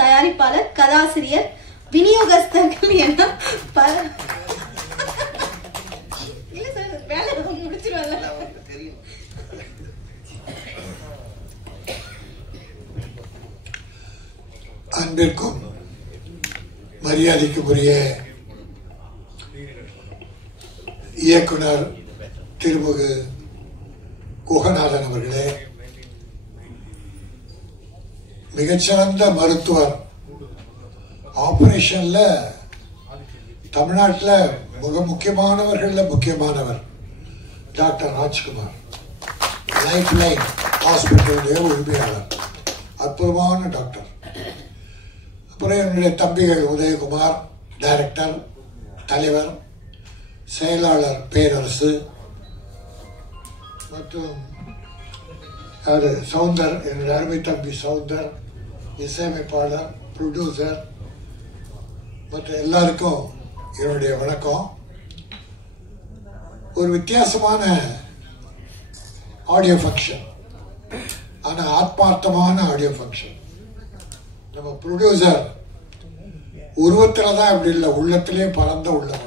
தயாரிப்பாளர், கதாசிரியர், விநியோகஸ்தர்கள் என பல வேலை முடிச்சிருவாங்க. அன்பிற்கும் மரியாதைக்குரிய இயக்குனர் திருமுகு குகநாதன் அவர்களே, மிகச்சிறந்த மருத்துவர், ஆபரேஷன்ல தமிழ்நாட்டில் மிக முக்கியமானவர் டாக்டர் ராஜ்குமார், லைஃப் லைன் ஹாஸ்பிட்டலுடைய உரிமையாளர், அற்புதமான டாக்டர். அப்புறம் என்னுடைய தம்பிகள் உதயகுமார் டைரக்டர், தலைவர், செயலாளர் பேரரசு, மற்றும் சவுந்தர், என்னுடைய அருமை தம்பி சவுந்தர், இசையமைப்பாளர், ப்ரொடியூசர், மற்ற எல்லாருக்கும் என்னுடைய வணக்கம். ஒரு வித்தியாசமான ஆடியோ ஃபங்க்ஷன், ஆனால் ஆத்மார்த்தமான ஆடியோ ஃபங்க்ஷன். நம்ம ப்ரொடியூசர் உருவத்தில் தான் இப்படி இல்லை, உள்ளத்திலே பறந்த உள்ளம்.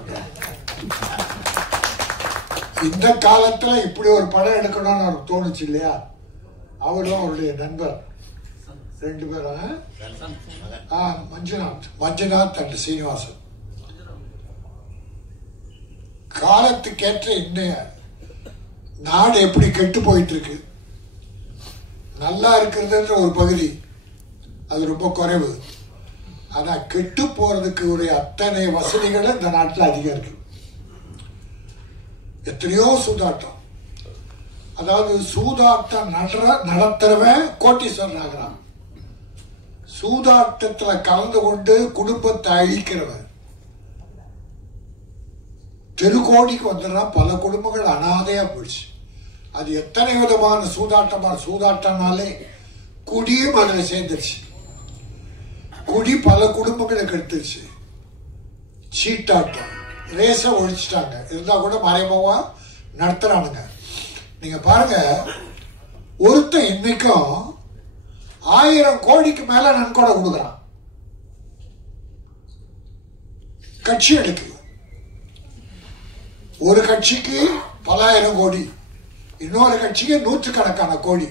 இந்த காலத்தில் இப்படி ஒரு படம் எடுக்கணும்னு அவருக்கு தோணுச்சு இல்லையா? அவரும் அவருடைய நண்பர் 2 பேரும், மஞ்சுநாத் அண்ட் சீனிவாசன். காலத்துக்கேற்ற இன்னைய நாடு எப்படி கெட்டு போயிட்டு இருக்கு, நல்லா இருக்கிறதுன்ற ஒரு பகுதி, அது ரொம்ப குறைவு. ஆனா கெட்டு போறதுக்கு ஒரு அத்தனை வசதிகளும் இந்த நாட்டில் அதிகம் இருக்கு. எத்தனையோ சூதாட்டம், அதாவது சூதாட்டம் நடத்துறவன் கோட்டீஸ்வரன் ஆகிறான், சூதாட்டத்துல கலந்து கொண்டு குடும்பத்தை அழிக்கிறவன் தெருக்கோடிக்கு வந்துடுறான். பல குடும்பங்கள் அனாதையா போயிடுச்சு. அது எத்தனை விதமான சூதாட்டம்னாலே குடியும் அதில் சேர்ந்துருச்சு. குடி பல குடும்பங்களுக்கு எடுத்துருச்சு. சீட்டாட்டம், ரேச ஒழிச்சிட்டாங்க. இருந்தா கூட மறைமுகமா நடத்துறானுங்க. நீங்க பாருங்க, ஒருத்தன் இன்னைக்கும் 1000 கோடிக்கு மேல நன்கொடை கொடுக்குறான் கட்சிகளுக்கு. ஒரு கட்சிக்கு பல ஆயிரம் கோடி, இன்னொரு கட்சிக்கு 100கணக்கான கோடி.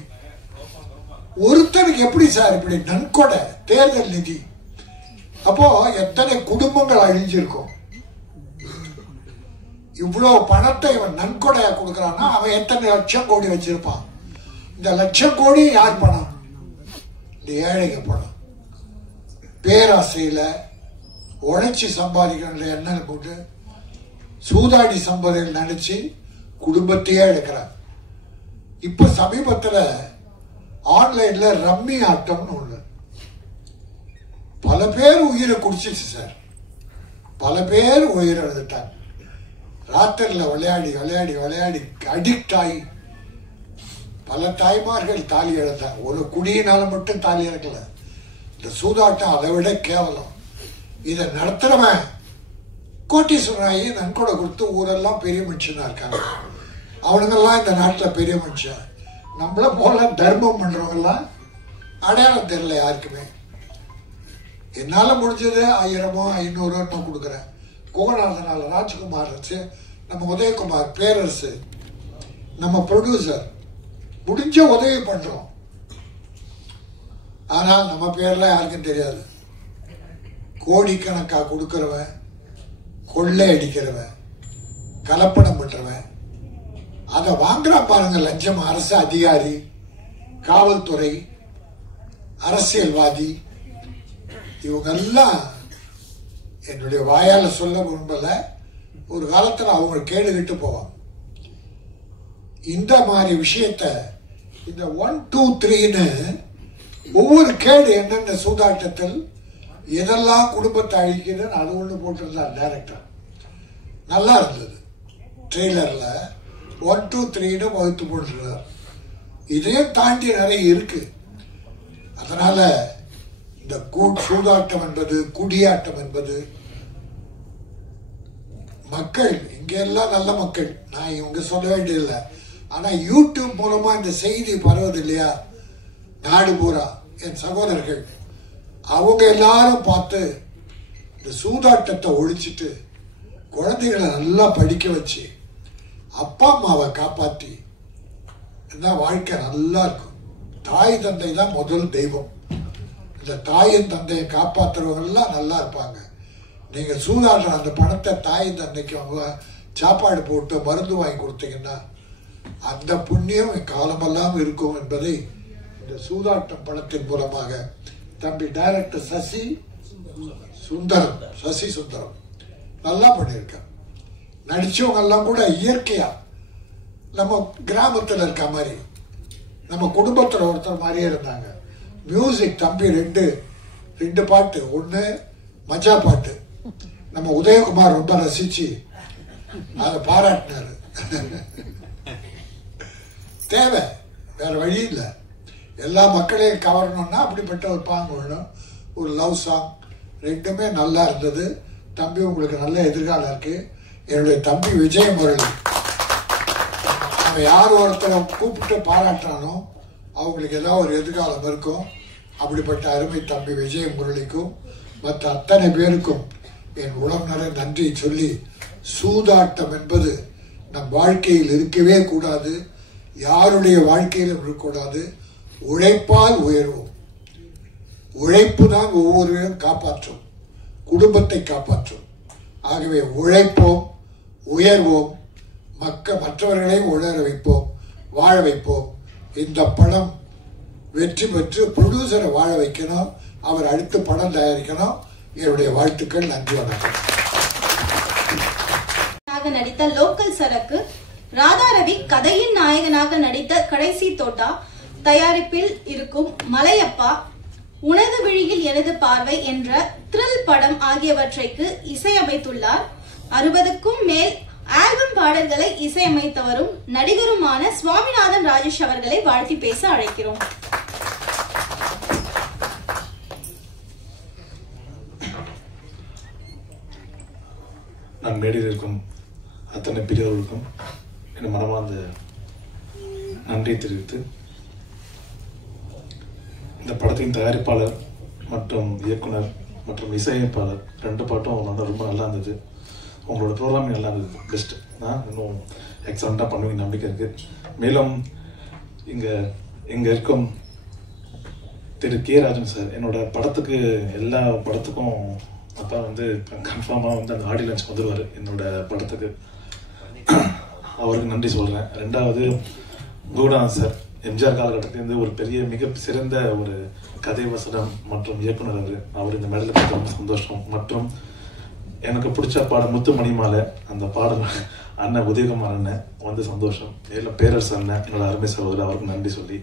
ஒருத்தனுக்கு எப்படி சார் இப்படி நன்கொடை, தேர்தல் நிதி? அப்போ எத்தனை குடும்பங்கள் அழிஞ்சிருக்கும். இவ்வளவு பணத்தை இவன் நன்கொடையா கொடுக்கறான்னா அவன் எத்தனை லட்சம் கோடி வச்சிருப்பான். இந்த லட்சம் கோடி யார் பணம்? இந்த ஏழைங்க பணம். பேராசையில உழைச்சி சம்பாதிக்கிற எண்ணெய் போட்டு சூதாடி சம்பாதிகள் நினைச்சு குடும்பத்தையே எடுக்கிறாங்க. இப்ப சமீபத்துல ஆன்லைன்ல ரம்மி ஆட்டம்னு ஒண்ணு, பல பேர் உயிரை குடிச்சிச்சு சார். பல பேர் உயிரை எழுதிட்டாங்க. ராத்திரில விளையாடி விளையாடி விளையாடி அடிக்ட் ஆகி பல தாய்மார்கள் தாலி இழந்தாங்க. ஒரு குடியினால மட்டும் தாலி இழக்கல. இந்த சூதாட்டம் அதை விட கேவலம். இதை நடத்துறவன் கோட்டீஸ்வரனாகி நன்கொடை கொடுத்து ஊரெல்லாம் பெரிய மனுஷனா இருக்காங்க. அவனுங்கெல்லாம் இந்த நாட்டில் பெரிய மனுஷன். நம்மள போல தர்மம் பண்றவங்கெல்லாம் அடையாளம் தெரியல யாருக்குமே. என்னால முடிஞ்சது 1000 500 நான் கொடுக்குறேன். குகநாதனால, ராஜ்குமார், நம்ம உதயகுமார், பேரரசு, நம்ம ப்ரொடியூசர் முடிஞ்ச உதவி பண்றோம். ஆனால் நம்ம பேர்ல யாருக்கும் தெரியாது. கோடிக்கணக்கா கொடுக்கிறவன், கொள்ளை அடிக்கிறவன், கலப்படம் பண்றவன், அதை வாங்குறான் பாருங்க லஞ்சம். அரசு அதிகாரி, காவல்துறை, அரசியல்வாதி, இவங்கெல்லாம் என்னுடைய வாயால சொல்ல விரும்பல, ஒரு காலத்துல அவங்க கேடுகிட்டு போவாங்க. இந்த மாதிரி விஷயத்த இந்த 1 2 3ன்னு ஒவ்வொரு கேடு என்னென்ன சூதாட்டத்தில் எதெல்லாம் குடும்பத்தை அழிக்குதுன்னு அது ஒண்ணு போட்டிருந்தார் டைரக்டர். நல்லா இருந்தது. ட்ரெய்லர்ல 1 2 3ன்னு வகுத்து போட்டிருந்தார். இதையும் தாண்டி நிறைய இருக்கு. அதனால இந்த சூதாட்டம் என்பது, குடியாட்டம் என்பது, மக்கள் இங்க எல்லாம் நல்ல மக்கள், நான் இவங்க சொல்ல வேண்டியதில்லை. ஆனா யூடியூப் மூலமா இந்த செய்தி பரவுது இல்லையா, நாடு பூரா என் சகோதரர்கள் அவங்க எல்லாரும் பார்த்து இந்த சூதாட்டத்தை ஒழிச்சிட்டு குழந்தைகளை நல்லா படிக்க வச்சு அப்பா அம்மாவை காப்பாற்றி இருந்தால் வாழ்க்கை நல்லா இருக்கும். தாய் தந்தை தான் முதல் தெய்வம். இந்த தாயின் தந்தையை காப்பாற்றுறவங்கெல்லாம் நல்லா இருப்பாங்க. நீங்கள் சூதாடுற அந்த பணத்தை தாயின் தந்தைக்கு அவங்க சாப்பாடு போட்டு மருந்து வாங்கி கொடுத்தீங்கன்னா அந்த புண்ணியம் காலமெல்லாம் இருக்கும் என்பதை இந்த சூதாட்டம் படத்தின் மூலமாக தம்பி டைரக்டர் சசி சுந்தரம் நல்லா பண்ணியிருக்காங்க. நடிச்சவங்க எல்லாம் கூட இயற்கையா நம்ம கிராமத்தில் இருக்க மாதிரி நம்ம குடும்பத்தில் ஒருத்தர் மாதிரியே இருந்தாங்க. மியூசிக் தம்பி ரெண்டு பாட்டு, ஒன்று மஜா பாட்டு நம்ம உதயகுமார் ரொம்ப ரசிச்சு அதை பாராட்டினாரு. தேவை, வேற வழி இல்லை. எல்லா மக்களையும் கவரணும்னா அப்படிப்பட்ட ஒரு பாங்கு வேணும். ஒரு லவ் சாங் ரெண்டுமே நல்லா இருந்தது. தம்பி உங்களுக்கு நல்ல எதிர்காலம் இருக்கு. என்னுடைய தம்பி விஜய் முரளி அவன் யார் ஒருத்தரை கூப்பிட்டு பாராட்டுறானோ அவங்களுக்கு ஏதாவது ஒரு எதிர்காலம் இருக்கும். அப்படிப்பட்ட அருமை தம்பி விஜய் முரளிக்கும் மற்ற அத்தனை பேருக்கும் என் உளம் நிறை நன்றி சொல்லி, சூதாட்டம் என்பது நம் வாழ்க்கையில் இருக்கவே கூடாது. யாருடைய வாழ்க்கையிலும் இருக்கக்கூடாது. உழைப்பால் உயர்வோம். உழைப்பு தான் ஒவ்வொருவரையும் காப்பாற்றும், குடும்பத்தை காப்பாற்றும். ஆகவே உழைப்போம், உயர்வோம், மற்றவர்களையும் உணர வைப்போம், வாழ வைப்போம். இந்த படம் வெற்றி பெற்று ப்ரொடியூசரை வாழ வைக்கணும். அவர் அடுத்து படம் தயாரிக்கணும். என்னுடைய வாழ்த்துக்கள். நன்றி, வணக்கம். நடித்த லோக்கல் சரக்கு, ராதாரவி கதையின் நாயகனாக நடித்த கடைசி தோட்டா, தயாரிப்பில் இருக்கும் மலையப்பா, உனது விழியில் எனது பார்வை என்ற த்ரில் படம் ஆகியவற்றைக்கு இசையமைத்துள்ளார். 60க்கும் மேல் ஆல்பம் பாடல்களை இசையமைத்தவரும் நடிகருமான சுவாமிநாதன் ராஜேஷ் அவர்களை வாழ்த்தி பேச அழைக்கிறோம். நான் மேடையில் இருக்கும் அத்தனை பெரியவர்களுக்கும் என் மனமார்ந்த நன்றி தெரிவித்து, இந்த படத்தின் தயாரிப்பாளர் மற்றும் இயக்குனர் மற்றும் இசையமைப்பாளர் 2 பாட்டும் ரொம்ப நல்லா இருந்தது. உங்களோட ப்ரோக்ராமிங் நல்லா இருந்தது. பெஸ்ட் தான். இன்னும் எக்ஸலண்ட்டாக பண்ணுவீங்க நம்பிக்கை இருக்குது. மேலும் இங்கே இருக்கும் திரு கே ராஜன் சார், என்னோட படத்துக்கு எல்லா படத்துக்கும் அப்பா கன்ஃபார்மாக அந்த ஆடியோ லான்ச் வந்துடுவார் என்னோட படத்துக்கு. அவருக்கு நன்றி சொல்கிறேன். 2வது குருநாத் சார், எம்ஜிஆர் காலகட்டத்திலேருந்து ஒரு பெரிய மிக சிறந்த ஒரு கதை வசனம் மற்றும் இயக்குனர். அவர் இந்த மெடலுக்கு பார்த்து ரொம்ப சந்தோஷம். மற்றும் எனக்கு பிடிச்ச பாடம் முத்து மணிமாலை, அந்த பாடல் அண்ணன் உதயகுமார் அண்ணன் சந்தோஷம். மேலும் பேரரசு அண்ணன், என்னோட அருமை சகோதரர், அவருக்கு நன்றி சொல்லி,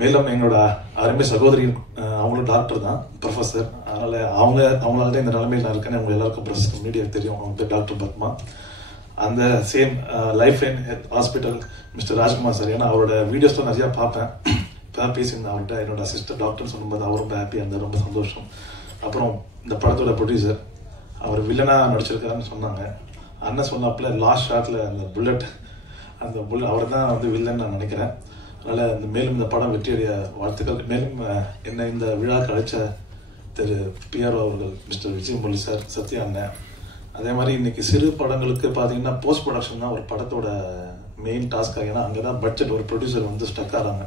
மேலும் எங்களோட அருமை சகோதரி, அவங்களும் டாக்டர் தான், ப்ரொஃபஸர். அதனால அவங்களால தான் இந்த நிலைமையில் நான் இருக்கேன்னு அவங்க எல்லாருக்கும் மீடியா தெரியும். அவங்க பேர் டாக்டர் பத்மா. அந்த same life line hospital mister Rajkumar sir, ஏன்னா அவரோட வீடியோஸ்லாம் நிறையா பார்ப்பேன். இப்போ பேசியிருந்தேன் அவர்கிட்ட. என்னோட அசிஸ்டன்ட் டாக்டர்னு சொல்லும்போது அவர் ரொம்ப ஹாப்பியாக இருந்தார், ரொம்ப சந்தோஷம். அப்புறம் இந்த படத்தோட ப்ரொடியூசர், அவர் வில்லனாக நடிச்சிருக்காருன்னு சொன்னாங்க. அண்ணன் சொன்னாப்புல லாஸ்ட் ஷாட்டில் அந்த புல்லட் அவர் தான் வில்லன் நான் நினைக்கிறேன். அதனால் மேலும் இந்த படம் வெற்றியடைய வாழ்த்துக்கள். மேலும் என்னை இந்த விழாக்கு அழைச்ச திரு பிஆர்ஓ அவர்கள், மிஸ்டர் விஜய் முரளி சார், சத்யா அண்ணன். அதே மாதிரி இன்னைக்கு சிறு படங்களுக்கு பார்த்தீங்கன்னா போஸ்ட் ப்ரொடக்ஷன் தான் ஒரு படத்தோட மெயின் டாஸ்க்காக. ஏன்னா அங்கே தான் பட்ஜெட், ஒரு ப்ரொடியூசர் ஸ்டக் ஆகிறாங்க.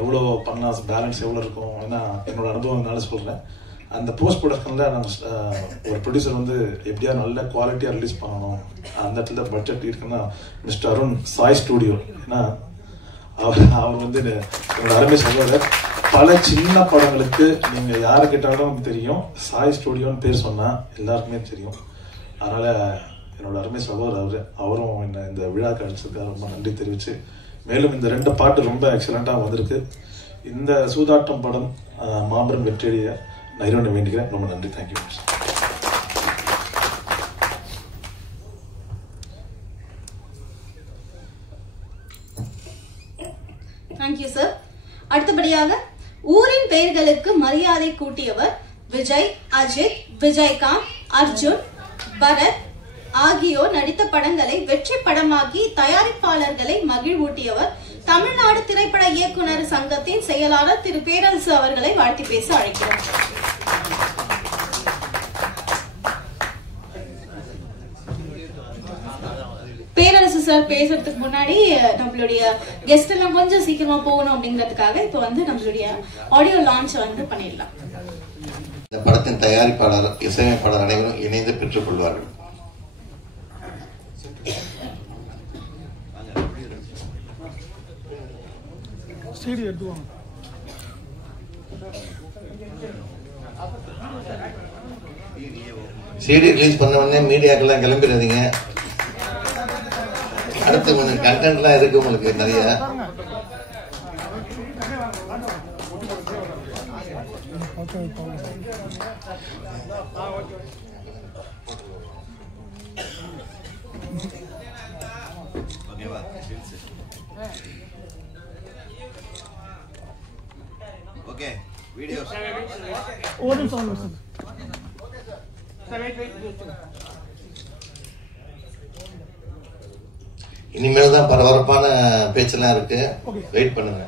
எவ்வளோ பண்ணலாம், பேலன்ஸ் எவ்வளோ இருக்கும். ஏன்னா என்னோட அனுபவம்னால சொல்கிறேன். அந்த போஸ்ட் ப்ரொடக்ஷனில் நாங்கள் ஒரு ப்ரொடியூசர் எப்படியா நல்ல குவாலிட்டியாக ரிலீஸ் பண்ணணும். அந்த இடத்துல பட்ஜெட் இருக்குன்னா மிஸ்டர் அருண் சாய் ஸ்டூடியோ, ஏன்னா அவர் என்னோட அருமை சகோதரர். பல சின்ன படங்களுக்கு நீங்கள் யாரை கேட்டாலும் தெரியும், சாய் ஸ்டூடியோன்னு பேர் சொன்னால் எல்லாருக்குமே தெரியும். அதனால் என்னோட அருமை சகோதரர் அவரும் என்னை இந்த விழாக்கு அழைச்சதுக்காக ரொம்ப நன்றி தெரிவித்து, மேலும் இந்த 2 பாட்டு ரொம்ப எக்ஸலண்ட்டாக வந்திருக்கு. இந்த சூதாட்டம் படம் மாபெரும் வெற்றியடைய நான் இறைவனை வேண்டிக்கிறேன். ரொம்ப நன்றி. தேங்க்யூ. Thank you sir. அடுத்தபடியாக ஊரின் பெயர்களுக்கு மரியாதை கூட்டியவர் விஜய், அஜித், விஜயகாந்த், அர்ஜுன், பரத் ஆகியோர் நடித்த படங்களை வெற்றி படமாக்கி தயாரிப்பாளர்களை மகிழ்வூட்டியவர் தமிழ்நாடு திரைப்பட இயக்குனர் சங்கத்தின் செயலாளர் திரு பேரரசு அவர்களை வாழ்த்தி பேச அழைக்கிறோம். சார் பேசுறதுக்கு முன்னாடி நம்மளுடைய கெஸ்ட் எல்லாம் கொஞ்சம் சீக்கிரமா போகணும் அப்படிங்கிறதுக்காக இப்போ வந்து நம்மளுடைய ஆடியோ லான்ச் வந்து பண்ணிடலாம். இந்த படத்தின் தயாரிப்பாளர், இசையமைப்பாளர் அனைவரும் இணைந்து பெற்றுக் கொள்வார்கள். சிடி ரிலீஸ் பண்ண உடனே மீடியாக்கெல்லாம் கிளம்பிடாதீங்க. அடுத்து கொஞ்சம் கண்டென்ட்லாம் இருக்கு உங்களுக்கு நிறைய. ஓகே வீடியோ இனிமேல் தான் பரபரப்பான பேச்செல்லாம் இருக்கு, வெயிட் பண்ணுங்க.